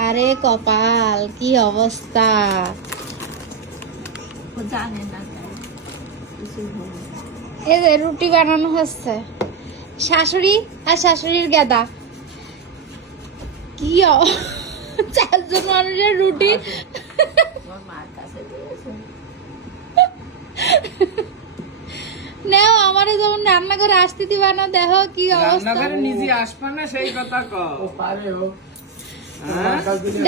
আরে কপাল, কি অবস্থা! ও জানে না এই যে রুটি বানানো হচ্ছে, শাশুড়ি আর শাশুড়ির গেদা। কি চারজন মানুষের রুটি। আমার মার কাছে দিয়েছে। নেও, আমারে যেমন রান্নাঘরে আসতে দিবা না, দেখো কি অবস্থা। রান্নাঘরে নিজে আসবা না সেই কথা কও। ও পারে ও। হ্যাঁ?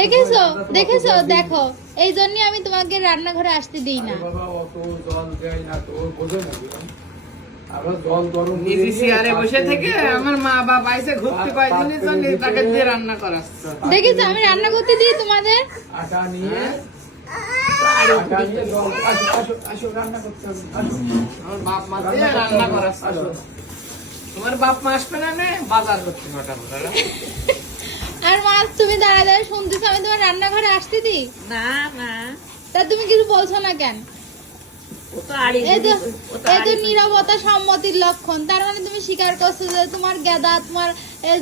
দেখেছো দেখেছো, দেখো এই জন্যই আমি তোমাকে রান্নাঘরে আসতে দিই না। আরে বাবা অত জল দেয় না তো, ও বোঝে না বুঝলাম। আবার জল গরম করে নিজে দিয়ে চেয়ারে বসে পাত্রে থেকে দিতে- আমার মা বাবা এসে ঘুরতে কয়দিনের জন্য পাত্রে তাকে দিতে- দিয়ে রান্না করাচ্ছে। দেখেছো আমি রান্না করতে দিই তোমাদের। আটা নিয়ে আরে আটা নিয়ে জল আসো আসো আসো রান্না করতে হবে আসো। আমার বাপ মা দিয়ে রান্না করাচ্ছে। আসো। তোমার বাপ মা আসবে না নে বাজার করতে মোটামুটি আর মাছ তুমি দাঁড়ায় দাঁড়ায় শুনতেছো আমি তোমার রান্নাঘরে আসতে দিই? না না, তা তুমি কিছু বলছো না কেন? ও তো আড়ি এই তো ও তো এই তো আড়ি নীরবতা সম্মতির লক্ষণ। তার মানে তুমি স্বীকার করছো যে তোমার গেদা, তোমার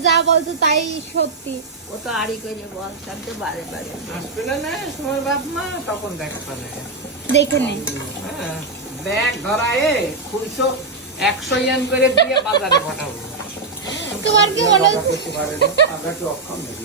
যা বলছো তাই সত্যি। ও তো আড়ি করে বলতাম তো বারে বারে। আসবে না নে তোমার বাপ মা তখন দেখবে না। দেখে নে। হ্যাঁ, ব্যাগ ধরায়ে খুলছো 100 ইয়ান করে দিয়ে বাজারে পাঠাবো। তোমার কি মনে হচ্ছে? করতে পারে না, আগাটা অক্ষম নাকি?